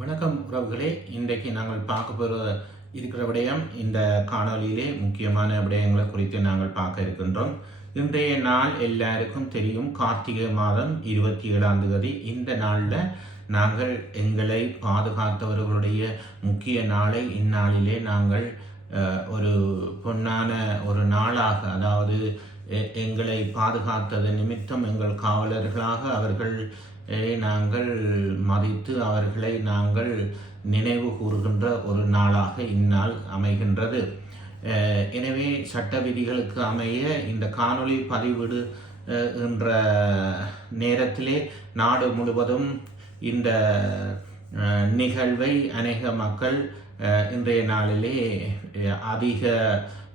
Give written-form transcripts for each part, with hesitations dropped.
வணக்கம் உறவுகளே. இன்றைக்கு நாங்கள் பார்க்க போகிற இருக்கிற விடயம், இந்த காணொலியிலே முக்கியமான விடயங்களை குறித்து நாங்கள் பார்க்க இருக்கின்றோம். இன்றைய நாள் எல்லாருக்கும் தெரியும், கார்த்திகை மாதம் 27ஆம் தேதி. இந்த நாளில் நாங்கள் எங்களை பாதுகாத்தவர்களுடைய முக்கிய நாளை இந்நாளிலே நாங்கள் ஒரு பொன்னான ஒரு நாளாக, அதாவது எங்களை பாதுகாத்தது நிமித்தம் எங்கள் காவலர்களாக அவர்கள் நாங்கள் மதித்து அவர்களை நாங்கள் நினைவு கூறுகின்ற ஒரு நாளாக இந்நாள் அமைகின்றது. எனவே சட்ட விதிகளுக்கு அமைய இந்த காணொளி பதிவிடு என்ற நேரத்திலே நாடு முழுவதும் இந்த நிகழ்வை அநேக மக்கள் இன்றைய நாளிலே அதிக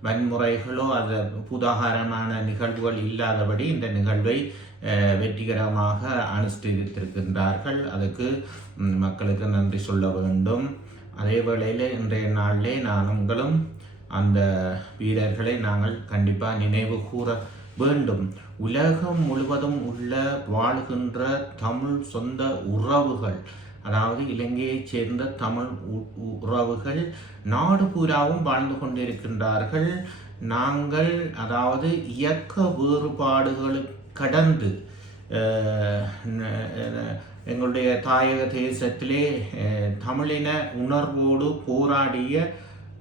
வன்முறைகளோ அது புதாகரமான நிகழ்வுகள் இல்லாதபடி இந்த நிகழ்வை வெற்றிகரமாக அனுஷ்டித்திருக்கின்றார்கள். அதுக்கு மக்களுக்கு நன்றி சொல்ல வேண்டும். அதே வேளையில் இன்றைய நாளிலே நாங்களும் அந்த வீரர்களை நாங்கள் கண்டிப்பாக நினைவு கூற வேண்டும். உலகம் முழுவதும் உள்ள வாழ்கின்ற தமிழ் சொந்த உறவுகள், அதாவது இலங்கையைச் சேர்ந்த தமிழ் உறவுகள் நாடு பூராவும் வாழ்ந்து கொண்டிருக்கின்றார்கள். நாங்கள் அதாவது இயக்க வேறுபாடுகளுக்கு கடந்து எங்களுடைய தாயக தேசத்திலே தமிழின உணர்வோடு போராடிய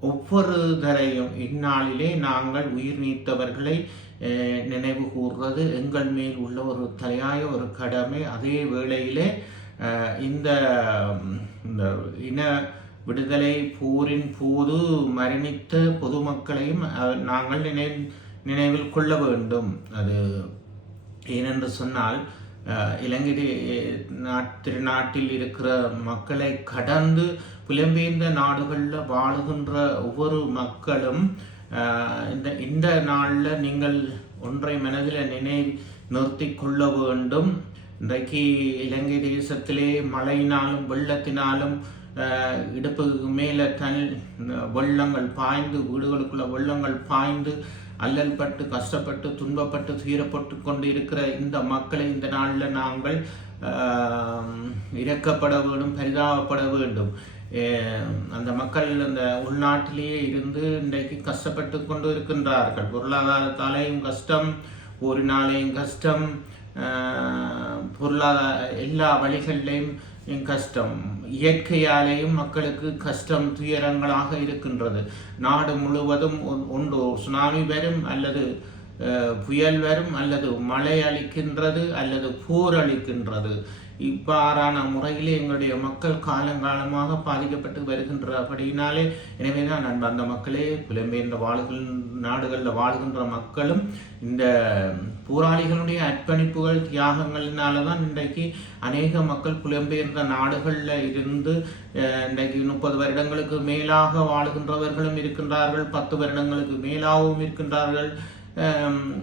ஒவ்வொருத்தரையும் இந்நாளிலே நாங்கள் உயிர் நீத்தவர்களை நினைவு கூறுவது எங்கள் மேல் உள்ள ஒரு தலையாய ஒரு கடமை. அதே வேளையிலே இந்த இன விடுதலை போரின் போது மரணித்த பொதுமக்களையும் நாங்கள் நினைவில் கொள்ள வேண்டும். அது ஏனென்று சொன்னால், இலங்கை திருநாட்டில் இருக்கிற மக்களை கடந்து புலம்பெயர்ந்த நாடுகளில் வாழுகின்ற ஒவ்வொரு மக்களும் இந்த நாளில் நீங்கள் ஒன்றை மனதில் நிறுத்தி கொள்ள வேண்டும். இன்றைக்கு இலங்கை தேசத்திலே மழையினாலும் வெள்ளத்தினாலும் இடுப்புக்கு மேலே வெள்ளங்கள் பாய்ந்து, வீடுகளுக்குள்ள வெள்ளங்கள் பாய்ந்து அல்லல் பட்டு கஷ்டப்பட்டு துன்பப்பட்டு துயரப்பட்டு கொண்டு இருக்கிற இந்த மக்களை இந்த நாளில் நாங்கள் இரக்கப்பட வேண்டும், பரிதாபப்பட வேண்டும். அந்த மக்கள் அந்த உள்நாட்டிலேயே இருந்து இன்றைக்கு கஷ்டப்பட்டு கொண்டு இருக்கின்றார்கள். பொருளாதாரத்தாலேயும் கஷ்டம், போரினாலேயும் கஷ்டம், பொருளாதார எல்லா வழிகளிலையும் கஷ்டம், இயற்கையாலேயும் மக்களுக்கு கஷ்டம் துயரங்களாக இருக்கின்றது. நாடு முழுவதும் ஒன்று சுனாமி வரும், அல்லது புயல் வரும், அல்லது மழை அளிக்கின்றது, அல்லது போர் அளிக்கின்றது. இவ்வாறான முறையிலே எங்களுடைய மக்கள் காலங்காலமாக பாதிக்கப்பட்டு வருகின்றபடியினாலே, எனவே தான் அந்த மக்களே புலம்பெயர்ந்த நாடுகளில் வாழ்கின்ற மக்களும் இந்த போராளிகளுடைய அர்ப்பணிப்புகள் தியாகங்களினால தான் இன்றைக்கு அநேக மக்கள் புலம்பெயர்ந்த நாடுகளில் இருந்து இன்றைக்கு 30 வருடங்களுக்கு மேலாக வாழ்கின்றவர்களும் இருக்கின்றார்கள், 10 வருடங்களுக்கு மேலாகவும் இருக்கின்றார்கள்.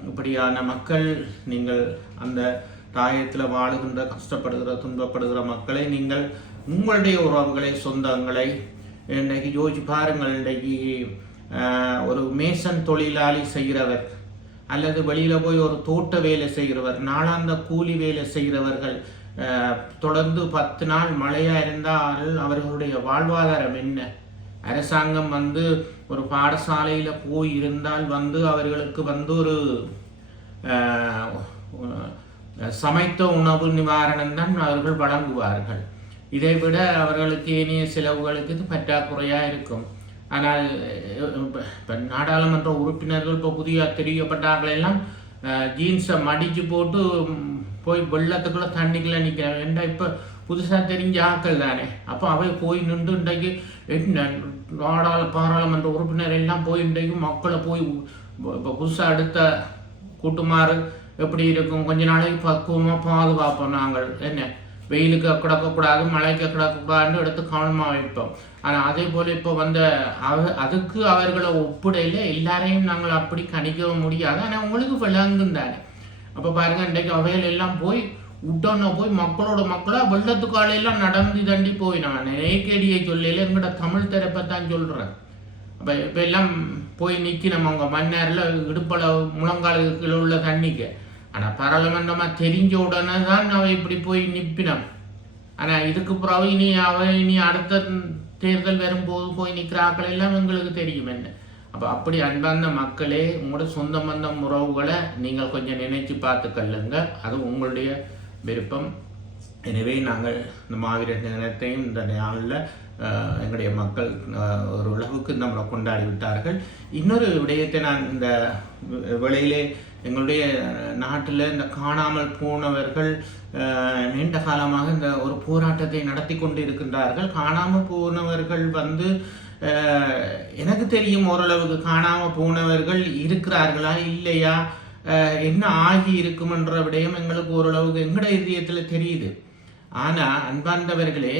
இப்படியான மக்கள், நீங்கள் அந்த தாயத்தில் வாழுகின்ற கஷ்டப்படுகிற துன்பப்படுகிற மக்களை நீங்கள் உங்களுடைய உறவுகளை சொந்தங்களை இன்றைக்கு யோசிச்சு பாருங்கள். இன்றைக்கு ஒரு மேசன் தொழிலாளி செய்கிறவர், அல்லது வெளியில் போய் ஒரு தோட்ட வேலை செய்கிறவர், நாளாந்த கூலி வேலை செய்கிறவர்கள் தொடர்ந்து 10 நாள் மழையாக இருந்தால் அவர்களுடைய வாழ்வாதாரம் என்ன? அரசாங்கம் ஒரு பாடசாலையில் போய் இருந்தால் அவர்களுக்கு ஒரு சமைத்த உணவு நிவாரணம் தான் அவர்கள் வழங்குவார்கள். இதைவிட அவர்களுக்கு ஏனைய செலவுகளுக்கு இது பற்றாக்குறையாக இருக்கும். ஆனால் இப்போ நாடாளுமன்ற உறுப்பினர்கள் இப்போ புதிய தெரியப்பட்டார்களெல்லாம் ஜீன்ஸை மடித்து போட்டு போய் வெள்ளத்துக்குள்ளே தண்ணிக்குள்ளே நிற்கிறாங்க. ஏன்னா இப்போ புதுசாக தெரிஞ்ச ஆக்கள் தானே. அப்போ அவை போய் நின்று இன்றைக்கு பாராளுமன்ற உறுப்பினர் எல்லாம் போய் இன்றைக்கு மக்களை போய் இப்போ புதுசாக அடுத்த கூட்டுமாறு எப்படி இருக்கும், கொஞ்ச நாளைக்கு பக்குவமாக பாதுகாப்போம். நாங்கள் என்ன வெயிலுக்கு கிடக்கக்கூடாது, மழைக்கு கிடக்கக்கூடாதுன்னு எடுத்து கவனமாக வைப்போம். ஆனால் அதே போல் இப்போ அதுக்கு அவர்களை ஒப்பிடையில் எல்லாரையும் நாங்கள் அப்படி கணிக்கவும் முடியாது. ஆனால் உங்களுக்கு விளங்கும் தானே. அப்போ பாருங்கள், இன்றைக்கு அவைகள் எல்லாம் போய் உடனே போய் மக்களோட மக்களாக வெள்ளத்துக்காலையெல்லாம் நடந்து தண்டி போய் நான் நேக்கடியை சொல்லையில் எங்களோட தமிழ் தரப்பை தான் சொல்கிறேன். அப்போ இப்போ எல்லாம் போய் நிற்கணும் அவங்க மண்ணேரில் இடுப்பள முழங்காலுக்கு உள்ள தண்ணிக்கு. ஆனால் பாராளுமன்றமாக தெரிஞ்ச உடனே தான் அவ இப்படி போய் நிற்பினோம். ஆனால் இதுக்கு பிறகு இனி அடுத்த தேர்தல் வரும்போது போய் நிற்கிறாக்கள் எல்லாம் எங்களுக்கு தெரியும் என்ன. அப்போ அப்படி அன்பார்ந்த மக்களே, உங்களோட சொந்த பந்தம் உறவுகளை நீங்கள் கொஞ்சம் நினைச்சு பார்த்துக்கல்லுங்க, அது உங்களுடைய விருப்பம். எனவே நாங்கள் இந்த மாவீரர் தினத்தையும் இந்த நாளில் எங்களுடைய மக்கள் ஒரு அளவுக்கு நம்மளை கொண்டாடி விட்டார்கள். இன்னொரு விடயத்தை நான் இந்த வேளையிலே, எங்களுடைய நாட்டில் இந்த காணாமல் போனவர்கள் நீண்ட காலமாக இந்த ஒரு போராட்டத்தை நடத்தி கொண்டு இருக்கின்றார்கள். காணாமல் போனவர்கள் எனக்கு தெரியும் ஓரளவுக்கு காணாமல் போனவர்கள் இருக்கிறார்களா இல்லையா, என்ன ஆகி இருக்குமென்ற விடயம் எங்களுக்கு ஓரளவுக்கு எங்களுடைய இதயத்தில் தெரியுது. ஆனால் அன்பார்ந்தவர்களே,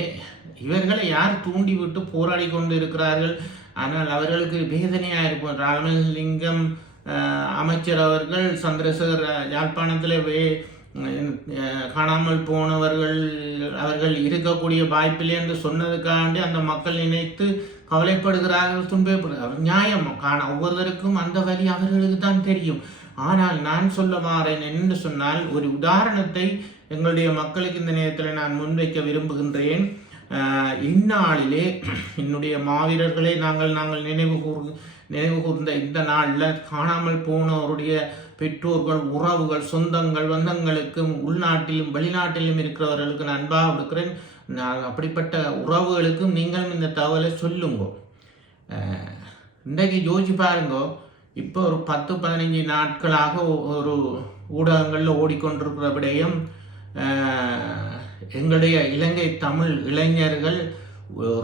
இவர்களை யார் தூண்டி விட்டு போராடி கொண்டு இருக்கிறார்கள்? ஆனால் அவர்களுக்கு வேதனையாக இருக்கும். ராமலிங்கம் அமைச்சர் அவர்கள் சந்திரசேகர் யாழ்ப்பாணத்தில் காணாமல் போனவர்கள் அவர்கள் இருக்கக்கூடிய வாய்ப்பில்லை என்று சொன்னதுக்காண்டி அந்த மக்கள் நினைத்து கவலைப்படுகிறார்கள், துன்பப்படுகிறார்கள். நியாயம் ஒவ்வொருவருக்கும் அந்த வழி அவர்களுக்கு தான் தெரியும். ஆனால் நான் சொல்ல மாறேன் என்று சொன்னால், ஒரு உதாரணத்தை எங்களுடைய மக்களுக்கு இந்த நேரத்தில் நான் முன்வைக்க விரும்புகின்றேன். இந்நாளிலே என்னுடைய மாவீரர்களை நாங்கள் நினைவு கூர்ந்த இந்த நாளில் காணாமல் போனவருடைய பெற்றோர்கள், உறவுகள், சொந்தங்கள், பந்தங்களுக்கும் உள்நாட்டிலும் வெளிநாட்டிலும் இருக்கிறவர்களுக்கு நான் அன்பாக கொடுக்கிறேன். நான் அப்படிப்பட்ட உறவுகளுக்கும் நீங்களும் இந்த தகவலை சொல்லுங்க. இன்றைக்கு யோசிச்சு பாருங்க, இப்போ ஒரு 10-15 நாட்களாக ஒரு ஊடகங்களில் ஓடிக்கொண்டிருக்கிற விடயம், எங்களுடைய இலங்கை தமிழ் இளைஞர்கள்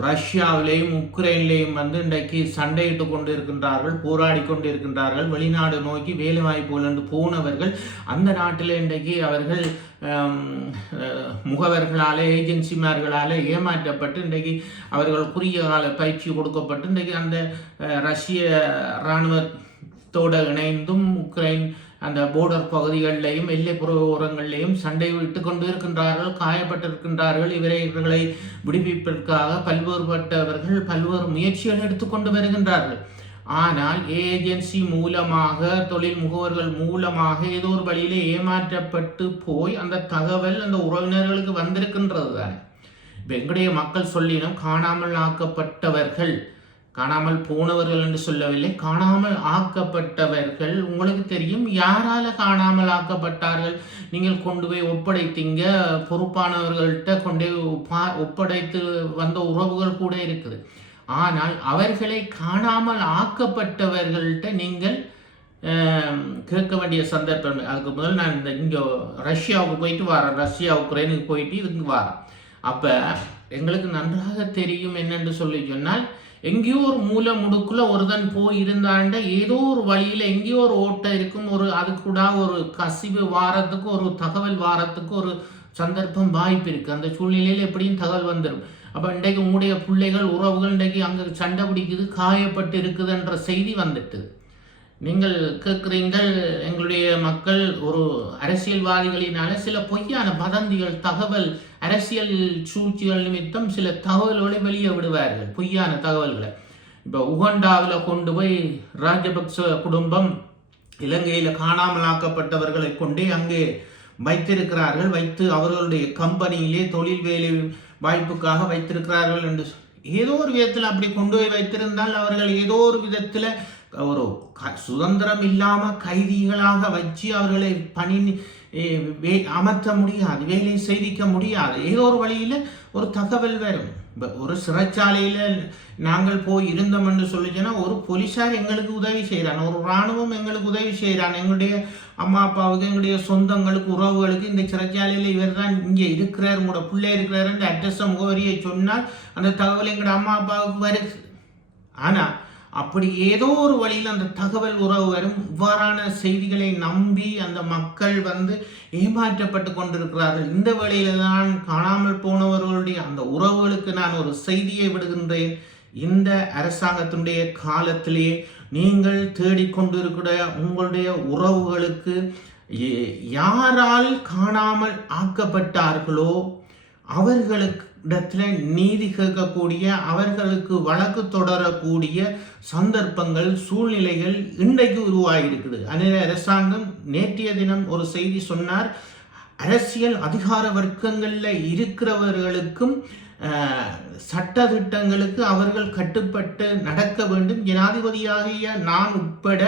ரஷ்யாவிலேயும் உக்ரைன்லேயும் இன்றைக்கு சண்டையிட்டு கொண்டு இருக்கின்றார்கள், போராடி கொண்டு இருக்கின்றார்கள். வெளிநாடு நோக்கி வேலை வாய்ப்புகள் என்று போனவர்கள் அந்த நாட்டில் இன்றைக்கு அவர்கள் முகவர்களால், ஏஜென்சிமார்களால் ஏமாற்றப்பட்டு இன்றைக்கு அவர்கள் குறுகிய கால பயிற்சி கொடுக்கப்பட்டு இன்றைக்கு அந்த ரஷ்ய இராணுவத்தோடு இணைந்தும் உக்ரைன் அந்த போர்டர் பகுதிகளிலையும் எல்லைப்புற ஓரங்களிலையும் சண்டை விட்டு கொண்டு இருக்கின்றார்கள், காயப்பட்டிருக்கின்றார்கள். இவர்களை விடுவிப்பதற்காக பல்வேறுபட்டவர்கள் பல்வேறு முயற்சிகள் எடுத்துக்கொண்டு வருகின்றார்கள். ஆனால் ஏஜென்சி மூலமாக, தொழில் முகவர்கள் மூலமாக ஏதோ ஒரு வழியிலே ஏமாற்றப்பட்டு போய் அந்த தகவல் அந்த உறவினர்களுக்கு வந்திருக்கின்றது தானே. இப்போ எங்களுடைய மக்கள் சொல்லினோம், காணாமல் ஆக்கப்பட்டவர்கள், காணாமல் போனவர்கள் என்று சொல்லவில்லை, காணாமல் ஆக்கப்பட்டவர்கள். உங்களுக்கு தெரியும் யாரால காணாமல் ஆக்கப்பட்டார்கள். நீங்கள் கொண்டு போய் ஒப்படைத்தீங்க, பொறுப்பானவர்கள்ட்ட கொண்டு ஒப்படைத்து வந்த உறவுகள் கூட இருக்குது. ஆனால் அவர்களை காணாமல் ஆக்கப்பட்டவர்கள்ட்ட நீங்கள் கேட்க வேண்டிய சந்தர்ப்பம். அதுக்கு முதல் நான் இங்கே ரஷ்யாவுக்கு போயிட்டு வரேன், ரஷ்யா உக்ரைனுக்கு போயிட்டு இதுக்கு வரேன். அப்போ எங்களுக்கு நன்றாக தெரியும் என்னென்று சொல்லி சொன்னால், எங்கேயோ ஒரு மூல முடுக்குள்ள ஒருதன் போய் இருந்தாண்ட ஏதோ ஒரு வழியில எங்கேயோ ஒரு ஓட்டை இருக்கும், ஒரு அது கூட ஒரு கசிவு வாரத்துக்கு, ஒரு தகவல் வாரத்துக்கு ஒரு சந்தர்ப்பம் வாய்ப்பு இருக்கு. அந்த சூழ்நிலையில எப்படியும் தகவல் வந்துடும். அப்ப இன்றைக்கு உங்களுடைய பிள்ளைகள், உறவுகள் இன்றைக்கு அங்க சண்டை பிடிக்குது, காயப்பட்டு இருக்குதுன்ற செய்தி வந்துட்டு நீங்கள் கேட்குறீங்கள், எங்களுடைய மக்கள் ஒரு அரசியல்வாதிகளினால சில பொய்யான வதந்திகள், தகவல், அரசியல் சூழ்ச்சிகள் நிமித்தம் சில தகவல்களை வெளியே விடுவார்கள், பொய்யான தகவல்களை. இப்போ உகண்டாவில் கொண்டு போய் ராஜபக்ச குடும்பம் இலங்கையில் காணாமலாக்கப்பட்டவர்களை கொண்டே அங்கே வைத்திருக்கிறார்கள், வைத்து அவர்களுடைய கம்பெனியிலே தொழில் வேலை வாய்ப்புக்காக வைத்திருக்கிறார்கள் என்று ஏதோ ஒரு விதத்தில் அப்படி கொண்டு போய் வைத்திருந்தால் அவர்கள் ஏதோ ஒரு விதத்தில் ஒரு சுதந்திரம் இல்லாமல் கைதிகளாக வச்சு அவர்களை அமர்த்த முடியாது, வேலையை செய்திக்க முடியாது. ஏதோ ஒரு வழியில் ஒரு தகவல் வரும். ஒரு சிறைச்சாலையில் நாங்கள் போய் இருந்தோம் என்று சொல்லிச்சோன்னா ஒரு போலீஸார் எங்களுக்கு உதவி செய்கிறான், ஒரு இராணுவம் எங்களுக்கு உதவி செய்கிறான், எங்களுடைய அம்மா அப்பாவுக்கு, எங்களுடைய சொந்தங்களுக்கு, உறவுகளுக்கு இந்த சிறைச்சாலையில் இவர் தான் இங்கே இருக்கிறார், உங்களோட பிள்ளை இருக்கிறார் அட்ரஸை, முகவரியை சொன்னால் அந்த தகவல் எங்களோட அம்மா அப்பாவுக்கு வருது. ஆனால் அப்படி ஏதோ ஒரு வழியில் அந்த தகவல் உறவு வரும். இவ்வாறான செய்திகளை நம்பி அந்த மக்கள் ஏமாற்றப்பட்டு கொண்டிருக்கிறார்கள். இந்த வேளையில தான் காணாமல் போனவர்களுடைய அந்த உறவுகளுக்கு நான் ஒரு செய்தியை விடுகின்றேன். இந்த அரசாங்கத்தினுடைய காலத்திலேயே நீங்கள் தேடிக்கொண்டிருக்கிற உங்களுடைய உறவுகளுக்கு யாரால் காணாமல் ஆக்கப்பட்டார்களோ அவர்களுக்கு இடத்துல நீதி கேட்கக்கூடிய, அவர்களுக்கு வழக்கு தொடரக்கூடிய சந்தர்ப்பங்கள், சூழ்நிலைகள் இன்றைக்கு உருவாகி இருக்குது. அதனால அரசாங்கம் நேற்றைய தினம் ஒரு செய்தி சொன்னார், அரசியல் அதிகார வர்க்கங்களில் இருக்கிறவர்களுக்கும் சட்ட திட்டங்களுக்கு அவர்கள் கட்டுப்பட்டு நடக்க வேண்டும், ஜனாதிபதியாகிய நான் உட்பட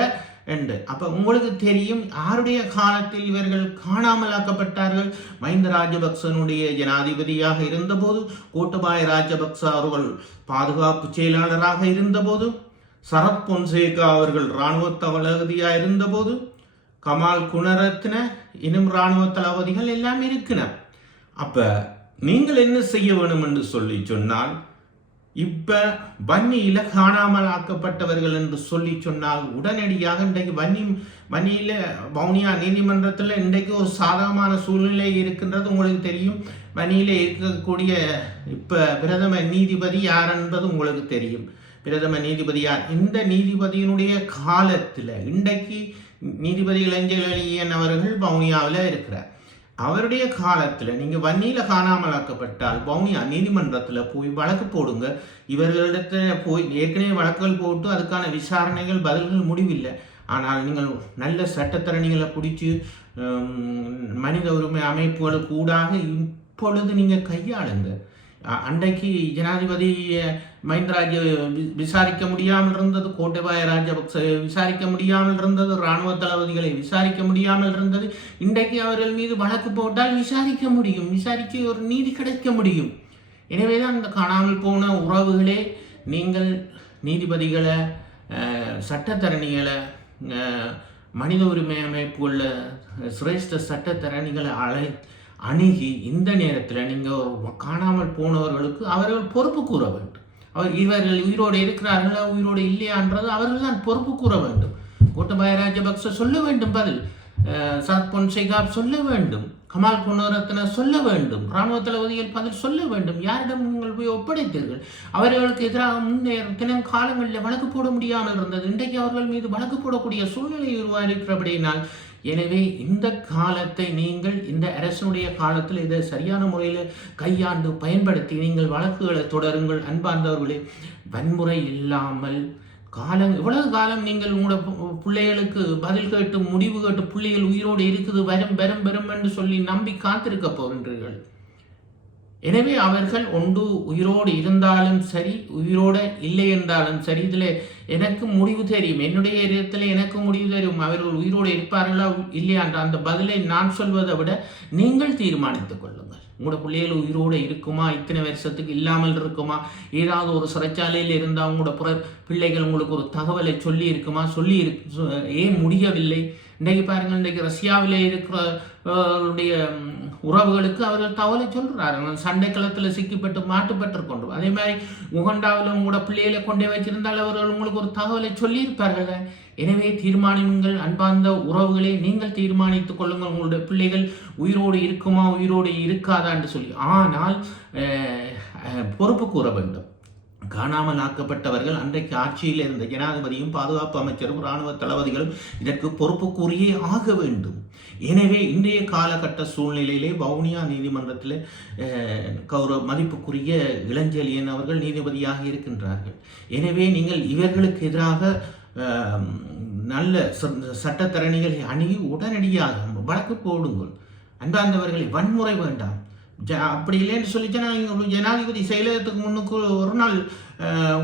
என்று. அப்ப உங்களுக்கு தெரியும் யாருடைய காலத்தில் இவர்கள் காணாமலாக்கப்பட்டார்கள். மஹிந்த ராஜபக்சனுடைய ஜனாதிபதியாக இருந்தபோது, கோட்டபாய ராஜபக்ச அவர்கள் பாதுகாப்பு செயலாளராக இருந்தபோது, சரத் பொன்சேகா அவர்கள் இராணுவ தளபதியாக இருந்தபோது, கமால் குணரத்ன இன்னும் இராணுவ தளபதிகள் எல்லாம் இருக்கிறார். அப்ப நீங்கள் என்ன செய்ய வேணும் என்று சொல்லி சொன்னால், இப்ப வன்னியில காணாமல் ஆக்கப்பட்டவர்கள் என்று சொல்லி சொன்னால் உடனடியாக இன்றைக்கு வன்னியில வவுனியா நீதிமன்றத்தில் இன்றைக்கு ஒரு சாதகமான சூழ்நிலை இருக்கின்றது. உங்களுக்கு தெரியும், வன்னியில இருக்கக்கூடிய இப்ப பிரதம நீதிபதி யார் என்பது உங்களுக்கு தெரியும். பிரதம நீதிபதி யார்? இந்த நீதிபதியினுடைய காலத்தில் இன்றைக்கு நீதிபதி இளஞ்செழியன் அவர்கள் வவுனியாவில் இருக்கிறார். அவருடைய காலத்தில் நீங்கள் வன்னியில் காணாமலாக்கப்பட்டால் வவுனியா நீதிமன்றத்தில் போய் வழக்கு போடுங்க. இவர்களிடத்துல போய் ஏற்கனவே வழக்குகள் போட்டு அதுக்கான விசாரணைகள் பதில்கள் முடிவில்லை. ஆனால் நீங்கள் நல்ல சட்டத்தரணிகளை பிடிச்சி மனித உரிமை அமைப்புகளுக்கு ஊடாக இப்பொழுது நீங்கள் கையாளுங்க. அன்றைக்கு ஜனாதிபதி மஹிந்த ராஜ விசாரிக்க முடியாமல் இருந்தது, கோட்டபாய ராஜபக்ச விசாரிக்க முடியாமல் இருந்தது, இராணுவ தளபதிகளை விசாரிக்க முடியாமல் இருந்தது. இன்றைக்கு அவர்கள் மீது வழக்கு போட்டால் விசாரிக்க முடியும், விசாரித்து ஒரு நீதி கிடைக்க முடியும். எனவேதான் இந்த காணாமல் போன உறவுகளே, நீங்கள் நீதிபதிகளை, சட்டத்தரணிகளை, மனித உரிமை அமைப்புள்ள சிரேஷ்ட சட்டத்தரணிகளை அணுகி இந்த நேரத்தில் நீங்கள் காணாமல் போனவர்களுக்கு அவர்கள் பொறுப்பு கூற வேண்டும். இவர்கள் உயிரோடு இருக்கிறார்களா உயிரோடு இல்லையான்றது அவர்கள் தான் பொறுப்பு கூற வேண்டும். கோட்டபாய ராஜபக்ச சொல்ல வேண்டும் பதில், சரத் பொன்சேகா சொல்ல வேண்டும், கமால் குணரத்ன சொல்ல வேண்டும், இராணுவ தளபதிகள் பதில் சொல்ல வேண்டும். யாரிடம் நீங்கள் போய் ஒப்படைத்தீர்கள்? அவர்களுக்கு எதிராக முன்னே காலங்களில் வழக்கு போட முடியாமல் இருந்தது. இன்றைக்கு அவர்கள் மீது வழக்கு போடக்கூடிய சூழ்நிலை உருவாயிருக்கிறபடியினால், எனவே இந்த காலத்தை நீங்கள் இந்த அரசனுடைய காலத்தில் இதை சரியான முறையில் கையாண்டு பயன்படுத்தி நீங்கள் வழக்குகளை தொடருங்கள். அன்பார்ந்தவர்களே, வன்முறை இல்லாமல் காலம் எவ்வளவு காலம் நீங்கள் உங்களோட பிள்ளைகளுக்கு பதில் கேட்டு முடிவு கேட்டு பிள்ளைகள் உயிரோடு இருக்குது வரும் வரும் வரும் என்று சொல்லி நம்பி காத்திருக்க போகின்றீர்கள். எனவே அவர்கள் ஒன்று உயிரோடு இருந்தாலும் சரி, உயிரோடு இல்லை என்றாலும் சரி, இதில் எனக்கு முடிவு தெரியும், என்னுடைய இடத்துல எனக்கு முடிவு தெரியும், அவர்கள் உயிரோடு இருப்பார்களா இல்லையா என்ற அந்த பதிலை நான் சொல்வதை விட நீங்கள் தீர்மானித்துக் கொள்ளுங்கள். உங்களோட பிள்ளைகள் உயிரோடு இருக்குமா, இத்தனை வருஷத்துக்கு இல்லாமல் இருக்குமா, ஏதாவது ஒரு சிறைச்சாலையில் இருந்தால் உங்களோட பிள்ளைகள் உங்களுக்கு ஒரு தகவலை சொல்லி இருக்குமா, ஏன் முடியவில்லை? இன்றைக்கு பாருங்கள், இன்றைக்கு ரஷ்யாவில் இருக்கிற உறவுகளுக்கு அவர்கள் தகவலை சொல்கிறார்கள். சண்டை களத்தில் சிக்கிப்பட்டு மாட்டுப்பட்டு கொண்டு. அதே மாதிரி உகண்டாவில் உங்களோட பிள்ளைகளை கொண்டே வச்சிருந்தால் அவர்கள் உங்களுக்கு ஒரு தகவலை சொல்லியிருப்பார்கள். எனவே தீர்மானிங்கள். அன்பார்ந்த உறவுகளை நீங்கள் தீர்மானித்துக் கொள்ளுங்கள், உங்களுடைய பிள்ளைகள் உயிரோடு இருக்குமா உயிரோடு இருக்காதா என்று சொல்லி. ஆனால் பொறுப்பு கூற வேண்டும். காணாமல் ஆக்கப்பட்டவர்கள் அன்றைக்கு ஆட்சியில் இருந்த ஜனாதிபதியும் பாதுகாப்பு அமைச்சரும் இராணுவ தளபதிகளும் இதற்கு பொறுப்பு கூறியே ஆக வேண்டும். எனவே இன்றைய காலகட்ட சூழ்நிலையிலே வவுனியா நீதிமன்றத்தில் மதிப்புக்குரிய இளஞ்செழியன் அவர்கள் நீதிபதியாக இருக்கின்றார்கள். எனவே நீங்கள் இவர்களுக்கு எதிராக நல்ல சட்டத்தரணிகளை அணுகி உடனடியாக வழக்கு போடுங்கள். அன்பார்ந்தவர்களை, வன்முறை வேண்டாம். அப்படி இல்லைன்னு சொல்லிச்சா ஜனாதிபதி செயலகத்துக்கு முன்னுக்கு ஒரு நாள்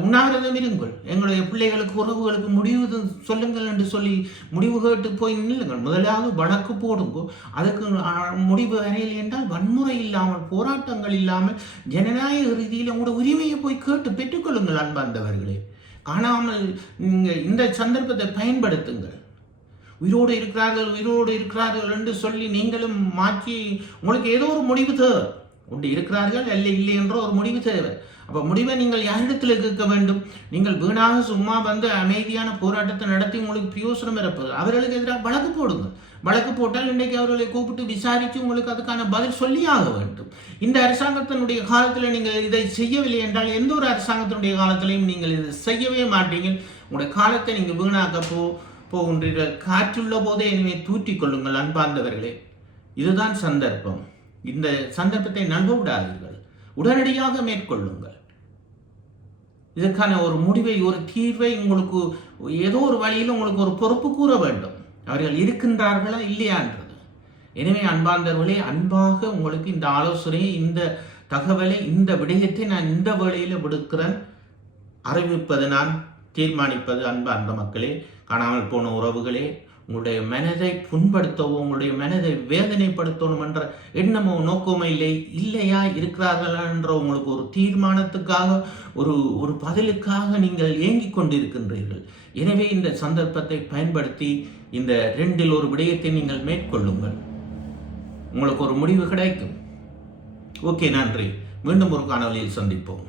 உண்ணாவிரதம் இருங்கள், எங்களுடைய பிள்ளைகளுக்கு உறவுகளுக்கு முடிவு சொல்லுங்கள் என்று சொல்லி முடிவு கேட்டு போய் நில்லுங்கள். முதலாவது வழக்கு போடுங்கோ. அதுக்கு முடிவு வரையில் என்றால் வன்முறை இல்லாமல், போராட்டங்கள் இல்லாமல், ஜனநாயக ரீதியில் உங்களோட உரிமையை போய் கேட்டு பெற்றுக்கொள்ளுங்கள். அன்பார்ந்தவர்களே, காணாமல் நீங்கள் இந்த சந்தர்ப்பத்தை பயன்படுத்துங்கள். உயிரோடு இருக்கிறார்கள் என்று சொல்லி நீங்களும் மாற்றி உங்களுக்கு ஏதோ ஒரு முடிவு தேவை. ஒன்று இருக்கிறார்கள் இல்லை என்ற ஒரு முடிவு தேவை. அப்போ முடிவை நீங்கள் யாரிடத்தில் கேட்க வேண்டும்? நீங்கள் வீணாக சும்மா வந்து அமைதியான போராட்டத்தை நடத்தி உங்களுக்கு பிரயோசனம் இருப்பது. அவர்களுக்கு எதிராக வழக்கு போடுங்க. வழக்கு போட்டால் இன்றைக்கு அவர்களை கூப்பிட்டு விசாரித்து உங்களுக்கு அதுக்கான பதில் சொல்லியாக வேண்டும். இந்த அரசாங்கத்தினுடைய காலத்தில் நீங்கள் இதை செய்யவில்லை என்றால் எந்த ஒரு அரசாங்கத்தினுடைய காலத்திலையும் நீங்கள் இதை செய்யவே மாட்டீங்க. உங்களுடைய காலத்தை நீங்கள் வீணாக்க போகின்றீர்கள். காற்றுள்ள போதே எனவே தூற்றிக் கொள்ளுங்கள். அன்பார்ந்தவர்களே, இதுதான் சந்தர்ப்பம். இந்த சந்தர்ப்பத்தை நம்ப விடாதீர்கள், உடனடியாக மேற்கொள்ளுங்கள். இதற்கான ஒரு முடிவை, ஒரு தீர்வை உங்களுக்கு ஏதோ ஒரு வழியில் உங்களுக்கு ஒரு பொறுப்பு கூற வேண்டும். அவர்கள் இருக்கின்றார்களா இல்லையான்றது. எனவே அன்பார்ந்தவர்களே, அன்பாக உங்களுக்கு இந்த ஆலோசனையை, இந்த தகவலை, இந்த விடயத்தை நான் இந்த வேளையில் விடுக்கிறேன். அறிவிப்பது நான், தீர்மானிப்பது அன்பார்ந்த மக்களே, காணாமல் போன உறவுகளே. உங்களுடைய மனதை புண்படுத்தவோ, உங்களுடைய மனதை வேதனைப்படுத்தணும் என்ற எண்ணமோ நோக்கமோ இல்லையா இருக்கிறார்களா என்ற உங்களுக்கு ஒரு தீர்மானத்துக்காக, ஒரு பதிலுக்காக நீங்கள் ஏங்கிக் கொண்டிருக்கின்றீர்கள். எனவே இந்த சந்தர்ப்பத்தை பயன்படுத்தி இந்த 2இல் ஒரு விடயத்தை நீங்கள் மேற்கொள்ளுங்கள். உங்களுக்கு ஒரு முடிவு கிடைக்கும். ஓகே, நன்றி. மீண்டும் ஒரு காணொலியில் சந்திப்போம்.